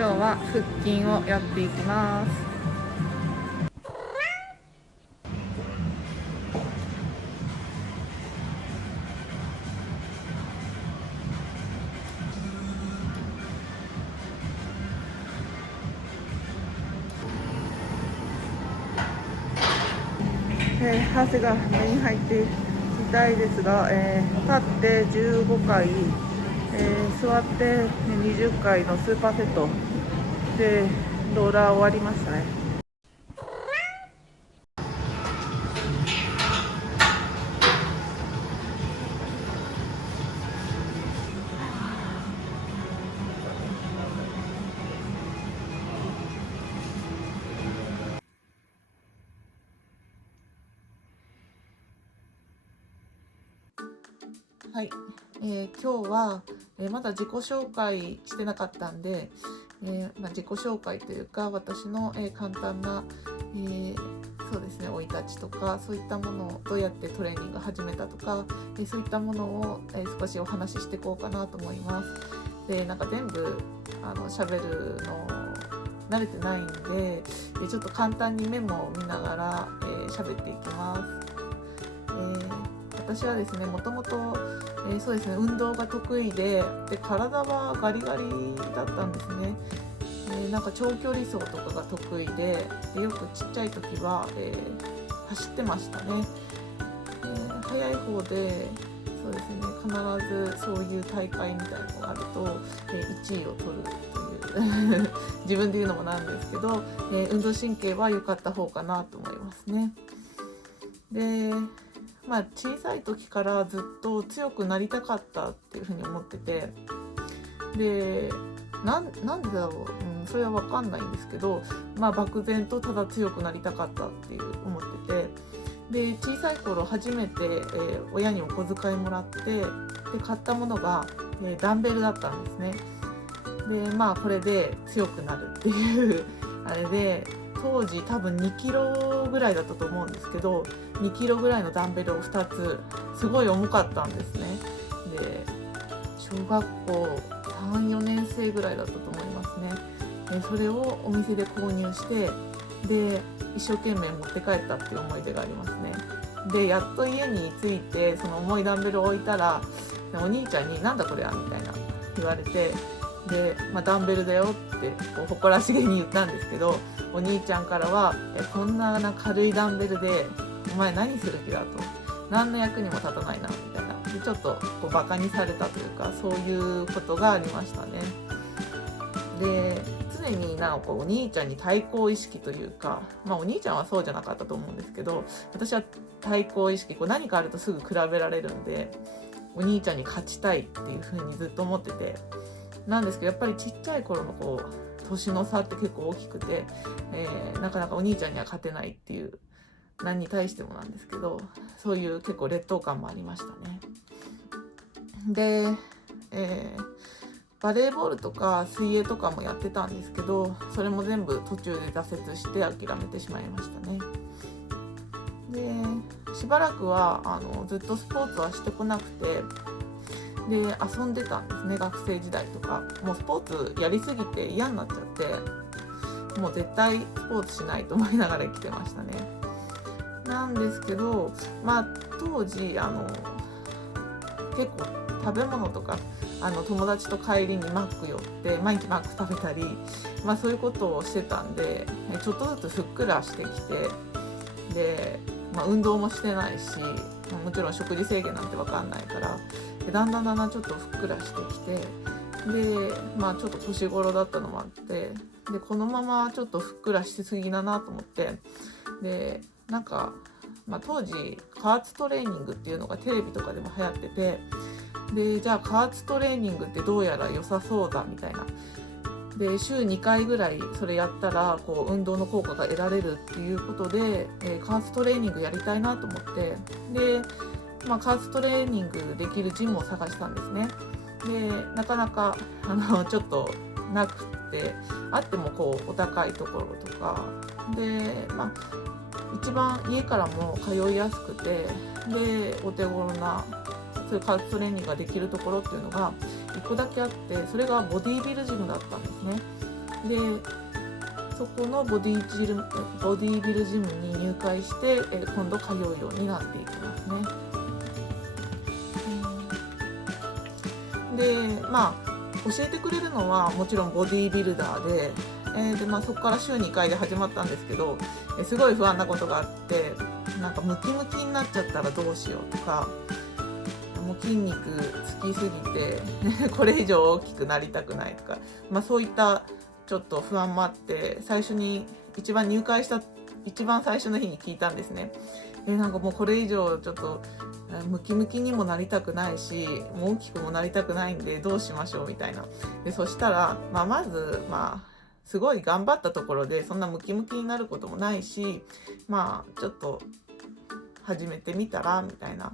今日は腹筋をやっていきます。汗が目に入って痛いですが、立って15回、座って20回のスーパーセットでローラー終わりましたね。はい、今日は、まだ自己紹介してなかったんで、自己紹介というか私の、簡単な、そうですね、生い立ちとかそういったものをどうやってトレーニング始めたとか、そういったものを、少しお話ししていこうかなと思います。で、なんか全部喋るの慣れてないんで、ちょっと簡単にメモを見ながら喋っていきます。私はですね、もともとそうですね、運動が得意で体はガリガリだったんですね。なんか長距離走とかが得意で、よくちっちゃい時は、走ってましたね。早い方でそうですね、必ずそういう大会みたいなのがあると、1位を取るという自分で言うのもなんですけど、運動神経は良かった方かなと思いますね。で、小さい時からずっと強くなりたかったっていうふうに思ってて、で、なんでだろう、それは分かんないんですけど、漠然とただ強くなりたかったっていう思ってて、で小さい頃初めて、親にお小遣いもらって、で買ったものが、ダンベルだったんですね。でこれで強くなるっていうあれで、当時多分2キロぐらいだったと思うんですけど、2キロぐらいのダンベルを2つ、すごい重かったんですね。で小学校3、4年生ぐらいだったと思いますね。それをお店で購入して、で一生懸命持って帰ったっていう思い出がありますね。でやっと家に着いて、その重いダンベルを置いたら、お兄ちゃんになんだこれはみたいな言われて、で、ダンベルだよってこう誇らしげに言ったんですけど、お兄ちゃんからはこんな軽いダンベルでお前何する気だと、何の役にも立たないなみたいな、でちょっとこうバカにされたというか、そういうことがありましたね。で常にこうお兄ちゃんに対抗意識というか、お兄ちゃんはそうじゃなかったと思うんですけど、私は対抗意識、こう何かあるとすぐ比べられるんで、お兄ちゃんに勝ちたいっていう風にずっと思ってて、なんですけど、やっぱりちっちゃい頃のこう年の差って結構大きくて、なかなかお兄ちゃんには勝てないっていう、何に対してもなんですけど、そういう結構劣等感もありましたね。で、バレーボールとか水泳とかもやってたんですけど、それも全部途中で挫折して諦めてしまいましたね。でしばらくはずっとスポーツはしてこなくて、で遊んでたんですね、学生時代とか。もうスポーツやりすぎて嫌になっちゃって、もう絶対スポーツしないと思いながら生きてましたね。なんですけど、当時結構食べ物とか友達と帰りにマック寄って毎日マック食べたり、そういうことをしてたんで、ちょっとずつふっくらしてきて、で、運動もしてないし、もちろん食事制限なんて分かんないから、でだんだんちょっとふっくらしてきて、でちょっと年頃だったのもあって、でこのままちょっとふっくらしすぎだなと思って、で当時加圧トレーニングっていうのがテレビとかでも流行ってて、でじゃあ加圧トレーニングってどうやら良さそうだみたいな、で週2回ぐらいそれやったらこう運動の効果が得られるっていうことで、加圧トレーニングやりたいなと思って、で、加圧トレーニングできるジムを探したんですね。でなかなかちょっとなくて、あってもこうお高いところとかで、一番家からも通いやすくて、でお手頃なそういう加圧トレーニングができるところっていうのが1個だけあって、それがボディービルジムだったんですね。でそこのボディービルジムに入会して、今度通うようになっていきますね。で教えてくれるのはもちろんボディービルダーで、そこから週2回で始まったんですけど、すごい不安なことがあって、なんかムキムキになっちゃったらどうしようとか、もう筋肉つきすぎてこれ以上大きくなりたくないとか、そういったちょっと不安もあって、一番最初の日に聞いたんですね。なんかもうこれ以上ちょっとムキムキにもなりたくないし、もう大きくもなりたくないんでどうしましょうみたいな。でそしたら、まずすごい頑張ったところでそんなムキムキになることもないし、ちょっと始めてみたらみたいな、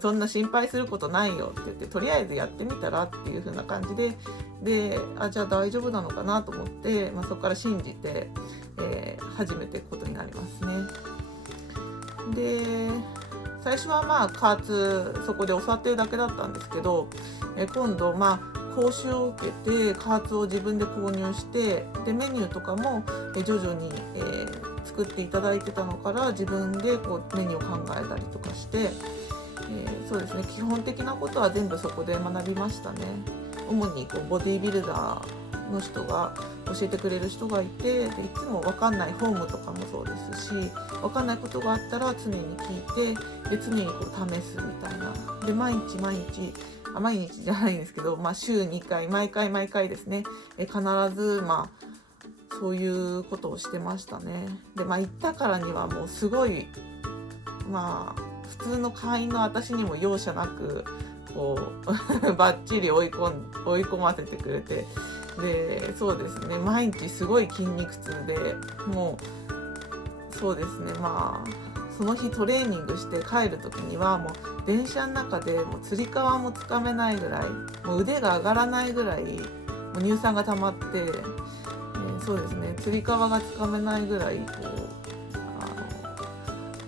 そんな心配することないよって言って、とりあえずやってみたらっていう風な感じで、じゃあ大丈夫なのかなと思って、そこから信じて、始めていくことになりますね。で最初は加圧そこで教わってるだけだったんですけど、今度講習を受けて加圧を自分で購入して、でメニューとかも徐々に、作っていただいてたのから自分でメニューを考えたりとかして、そうですね、基本的なことは全部そこで学びましたね。主にボディービルダーの人が教えてくれる人がいて、でいつも分かんないフォームとかもそうですし、分かんないことがあったら常に聞いて、で常に試すみたいな。で毎日じゃないんですけど、週2回毎回ですね、必ずそういうことをしてましたね。で行ったからにはもうすごい普通の会員の私にも容赦なくバッチリ追い込ませてくれて、でそうですね、毎日すごい筋肉痛で、もうそうですね、その日トレーニングして帰る時にはもう電車の中でもうつり革もつかめないぐらい、もう腕が上がらないぐらいもう乳酸が溜まって、そうですね、つり革がつかめないぐらい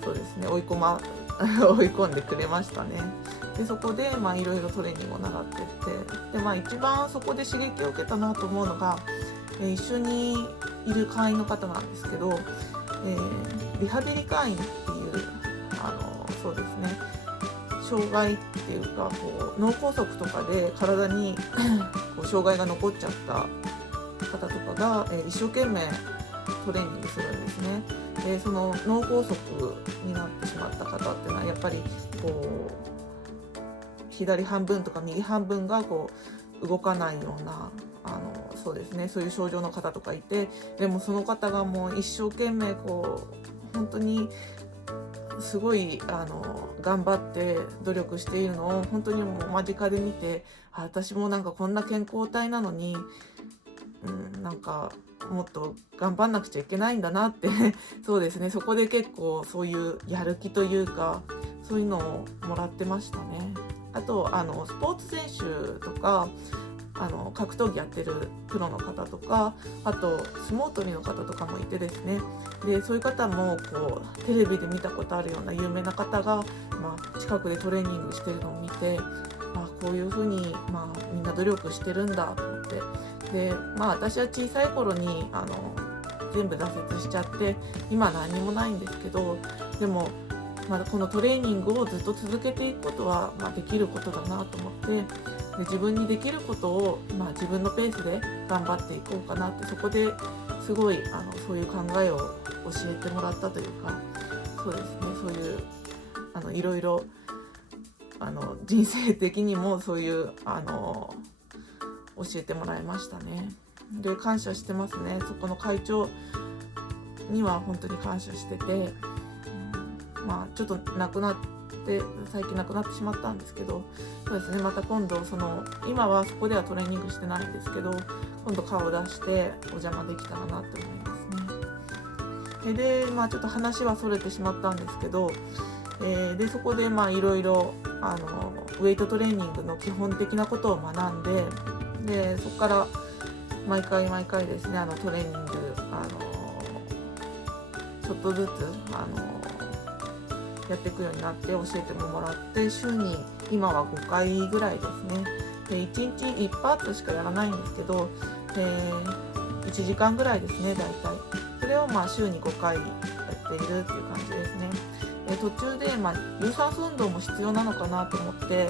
そうですね、追い込んでくれましたね。でそこでいろいろトレーニングを習ってって、で一番そこで刺激を受けたなと思うのが、一緒にいる会員の方なんですけど、リハビリ会員っていうそうですね、障害っていうか脳梗塞とかで体に障害が残っちゃった方とかが、一生懸命トレーニングするんですね。でその脳梗塞になってしまった方っていうのはやっぱり左半分とか右半分が動かないようなそうですね、そういう症状の方とかいて、でもその方がもう一生懸命本当にすごい頑張って努力しているのを本当にもう間近で見て、私もなんかこんな健康体なのに、なんかもっと頑張んなくちゃいけないんだなってそうですね、そこで結構そういうやる気というかそういうのをもらってましたね。あとスポーツ選手とか格闘技やってるプロの方とか、あと相撲取りの方とかもいてですね、でそういう方もテレビで見たことあるような有名な方が、近くでトレーニングしてるのを見て、こういうふうに、みんな努力してるんだと思って、で私は小さい頃に全部挫折しちゃって今何にもないんですけど、でもこのトレーニングをずっと続けていくことは、できることだなと思って、で自分にできることを、自分のペースで頑張っていこうかなって、そこですごいそういう考えを教えてもらったというか、そうですね、そういういろいろ人生的にもそういう教えてもらいましたね。で感謝してますね。そこの会長には本当に感謝してて、ちょっと最近亡くなってしまったんですけど、そうですね、また今度今はそこではトレーニングしてないんですけど、今度顔を出してお邪魔できたらなって思いますね。でちょっと話はそれてしまったんですけど、でそこでいろいろウェイトトレーニングの基本的なことを学んで、そこから毎回ですねトレーニングちょっとずつやっていくようになって、教えてもらって、週に今は5回ぐらいですねで1日1パーツしかやらないんですけど、1時間ぐらいですね、大体。それを週に5回やっているっていう感じですね。途中で、有酸素運動も必要なのかなと思って、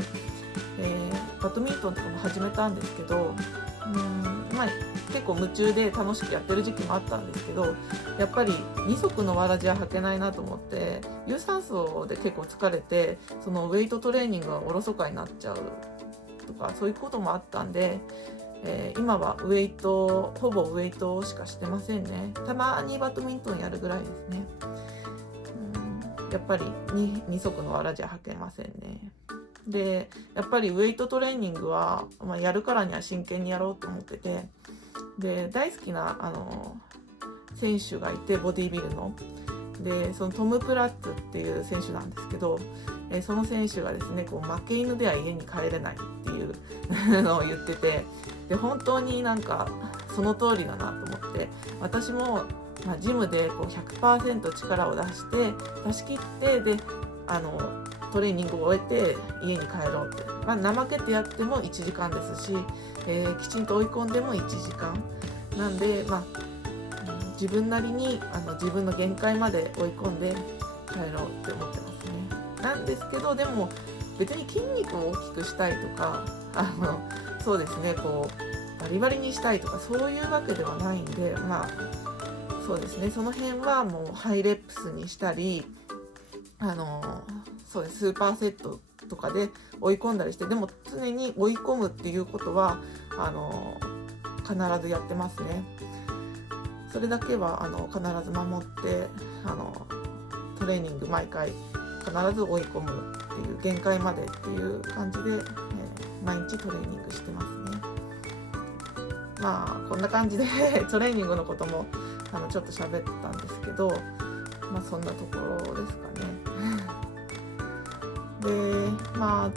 バドミントンとかも始めたんですけど、結構夢中で楽しくやってる時期もあったんですけど、やっぱり二足のわらじは履けないなと思って、有酸素で結構疲れて、そのウェイトトレーニングがおろそかになっちゃうとか、そういうこともあったんで、今はほぼウェイトしかしてませんね。たまにバドミントンやるぐらいですね。やっぱり二足のわらじは履けませんね。でやっぱりウェイトトレーニングは、やるからには真剣にやろうと思ってて、で大好きな選手がいて、ボディビルので、そのトム・プラッツっていう選手なんですけど、その選手がですね、負け犬では家に帰れないっていうのを言ってて、で本当にその通りだなと思って、私もジムで100% 力を出し切って、でトレーニングを終えて家に帰ろうって、怠けてやっても1時間ですし、きちんと追い込んでも1時間なんで、自分なりに自分の限界まで追い込んで帰ろうって思ってますね。なんですけど、でも別に筋肉を大きくしたいとか、そうですね、バリバリにしたいとかそういうわけではないんで、そうですね、その辺はもうハイレップスにしたり、そうです、スーパーセットとかで追い込んだりして、でも常に追い込むっていうことは必ずやってますね。それだけは必ず守ってトレーニング毎回必ず追い込むっていう限界までっていう感じで、毎日トレーニングしてますね。こんな感じでトレーニングのこともちょっと喋ったんですけど、そんなところですかね。で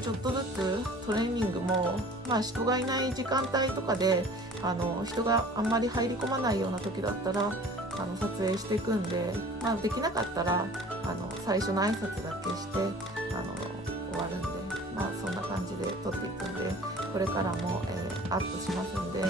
ちょっとずつトレーニングも、人がいない時間帯とかで人があんまり入り込まないような時だったら撮影していくんで、できなかったら最初の挨拶だけして終わるんで、そんな感じで撮っていくんで、これからも、アップしますんで、